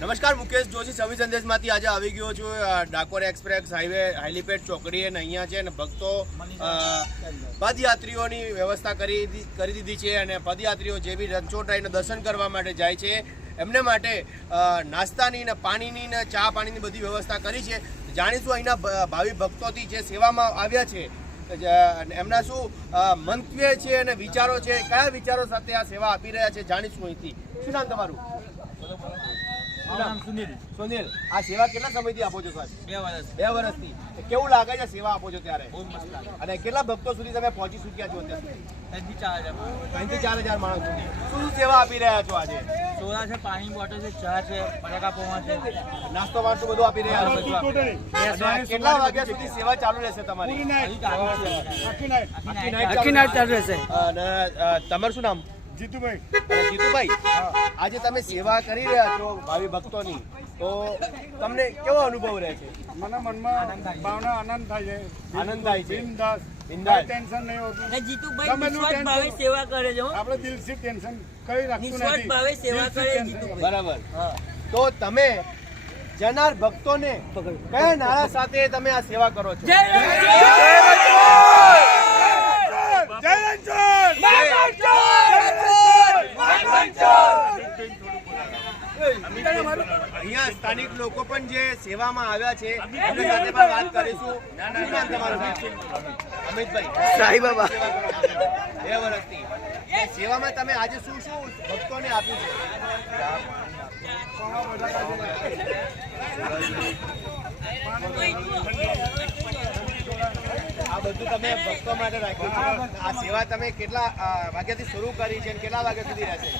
નમસ્કાર, મુકેશ જોશી છવ્વી સંદેશમાંથી આજે આવી ગયો છું ડાકોર એક્સપ્રેસ હાઈવે હેલીપેડ ચોકડી અને અહીંયા છે ને ભક્તો પદયાત્રીઓની વ્યવસ્થા કરી દીધી છે અને પદયાત્રીઓ જે બી રણછોડરાયનું દર્શન કરવા માટે જાય છે એમને માટે નાસ્તાની ને પાણીની ને ચા પાણીની બધી વ્યવસ્થા કરી છે. જાણીશું અહીંના ભાવિ ભક્તોથી જે સેવામાં આવ્યા છે એમના શું મંતવ્ય છે અને વિચારો છે, કયા વિચારો સાથે આ સેવા આપી રહ્યા છે જાણીશું અહીંથી. શું નામ તમારું? સુનિલ. આ સેવા કેટલા સમયથી આપો છો સાહેબ? 2 વર્ષથી. કેવું લાગે છે સેવા આપો છો ત્યારે? અને કેટલા ભક્તો સુધી તમે પહોંચી ચૂક્યા છો અત્યારે? 3 થી 4,000 માણસ સુધી. શું સેવા આપી રહ્યા છો આજે? સોડા છે, પાણી બોટલ છે, ચા છે, બટાકા પૌવા છે, નાસ્તો વાસ્તો બધું આપી રહ્યા છો. કેટલા વાગ્યા સુધી સેવા ચાલુ રહેશે તમારી? આખી નાઈટ ચાલુ રહેશે. અને તમારું શું નામ? જીતુભાઈ. જીતુભાઈ, આજે તમે સેવા કરી રહ્યા છો ભાવિ ભક્તોની, તો તમને કેવો અનુભવ રહે છે? મને મનમાં ભાવના આનંદ થાય છે. આનંદ થાય છે. બિંદાસ, બિંદાસ. ટેન્શન નહીં હોતું. જીતુભાઈ નિસ્વાર્થ ભાવે સેવા કરે છે. આપણે દિલથી ટેન્શન કઈ રાખતું નિસ્વાર્થ નથી. ભાવે સેવા કરે જીતુભાઈ. બરાબર. તો તમે જનાર ભક્તોને કયા નારા સાથે તમે આ સેવા કરો છો? જય અહીંયા સ્થાનિક લોકો પણ જે સેવામાં આવ્યા છે એમની સાથે પણ વાત કરીશું. શું નામ તમારું? અમિતભાઈ. સાઈ બાબા. 2 વર્ષથી સેવામાં તમે આજે શું શું ભક્તોને આપ્યું છે? આ બધું તમે ભક્તો માટે રાખ્યું છે. આ સેવા તમે કેટલા વાગ્યાથી શરૂ કરી છે અને કેટલા વાગ્યા સુધી રહેશે?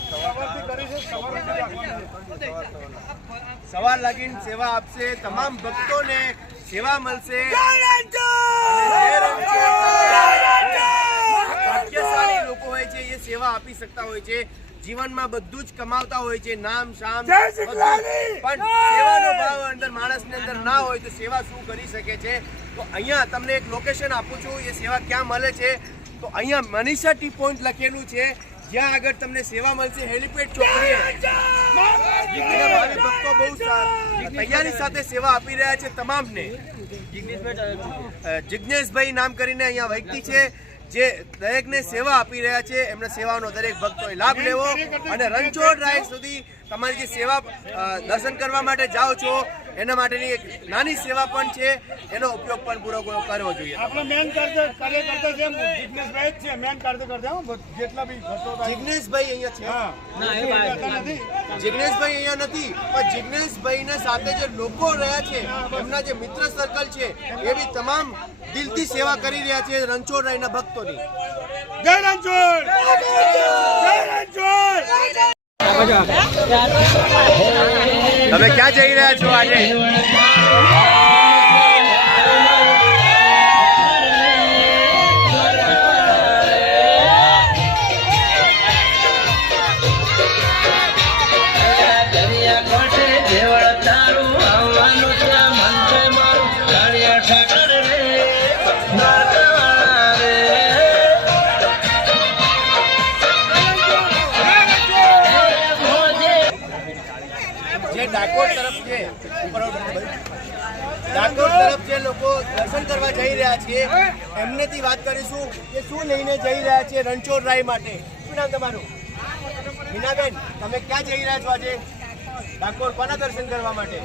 સવાર લાગીને સેવા આપશે. તમામ ભક્તોને સેવા મળશે. ભાગ્યશાળી લોકો હોય છે એ સેવા આપી શકતા હોય છે. જીવનમાં બધું જ કમાવતા હોય છે, નામ શામ, પણ સેવાનો ભાવ અંદર માણસની અંદર ના હોય તો સેવા શું કરી શકે છે? તો અહીંયા તમને એક લોકેશન આપું છું, એ સેવા ક્યાં મળે છે. તો અહીંયા મનીષા ટી પોઈન્ટ લખેલું છે, જ્યાં આગળ તમને સેવા મળશે હેલીપેડ ચોકડીએ. ભક્તો બહુ તૈયારી સાથે સેવા આપી રહ્યા છે તમામને. જિજ્ઞેશભાઈ નામ કરીને અહીંયા વ્યક્તિ છે જે દરેકને સેવા આપી રહ્યા છે. એમના સેવાનો દરેક ભક્તોએ લાભ લેવો અને રણછોડરાય સુધી તમારી જે સેવા દર્શન કરવા માટે જાઓ છો એના માટેની એક નાની સેવા પણ છે, એનો ઉપયોગ પણ પૂરો કરવો જોઈએ. આપણે મેન કાર્યકર્તા છે જિજ્ઞેશભાઈ જ છે, મેન કાર્યકર્તા જેટલા બી જિજ્ઞેશભાઈ અહીંયા છે. જિજ્ઞેશભાઈ અહીંયા નથી, પણ જિજ્ઞેશભાઈને સાથે જે લોકો રહ્યા છે એમના જે મિત્ર સર્કલ છે એ બી તમામ દિલથી સેવા કરી રહ્યા છે રણછોડરાયના ભક્તોની. જય રણછોડ! જય રણછોડ! તમે ક્યાં જઈ રહ્યા છો આજે? ડાકોર તરફ જે લોકો દર્શન કરવા જઈ રહ્યા છે એમનેથી વાત કરીશું કે શું લઈને જઈ રહ્યા છે રણછોડરાય માટે. શું નામ તમારું? મીનાબેન, તમે ક્યાં જઈ રહ્યા છો આજે? ડાકોર. કોના દર્શન કરવા માટે?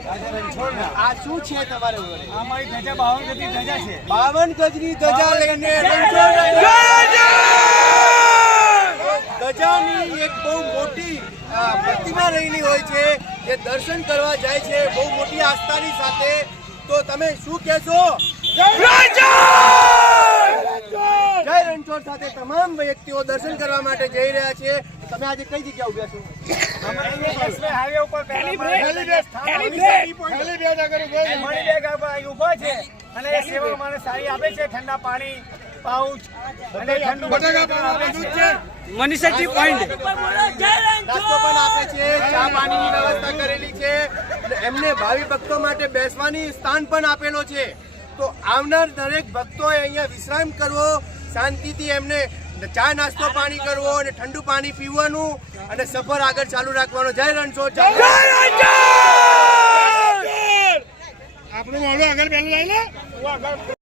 આ શું છે તમારે? આ મારી ધજા 52 ગજની ધજા છે. 52 ગજની ધજા લઈને રણછોડરાય ધજાની એક બહુ મોટી પ્રતિમા રહેલી હોય છે, જે દર્શન કરવા જાય છે બહુ મોટી આસ્થાની સાથે. તો તમે શું કહેશો? જય રણછોડ સાથે તમામ વ્યક્તિઓ દર્શન કરવા માટે જઈ રહ્યા છે. તમે આજે કઈ જગ્યા ઉભ્યા છો? હાઈવે ઉપર ઉભા છે અને એ સેવા મને સારી આપે છે. ઠંડા પાણી, પાઉચ અને ઠંડુ બટાકા બધું છે. મનીષા ટી પોઈન્ટ નાસ્તો પણ આપે છે, ચા પાણીની વ્યવસ્થા કરેલી છે. એમને ભાવિ ભક્તો માટે બેસવાની સ્થાન પણ આપેલો છે. તો આવનાર દરેક ભક્તોએ અહીંયા વિશ્રામ કરવો, શાંતિથી એમને ચા નાસ્તો પાણી કરવો અને ઠંડુ પાણી પીવાનું અને સફર આગળ ચાલુ રાખવાનો. જય રણછોડ. આપણું મોડું આગળ પહેલું લઈ લે.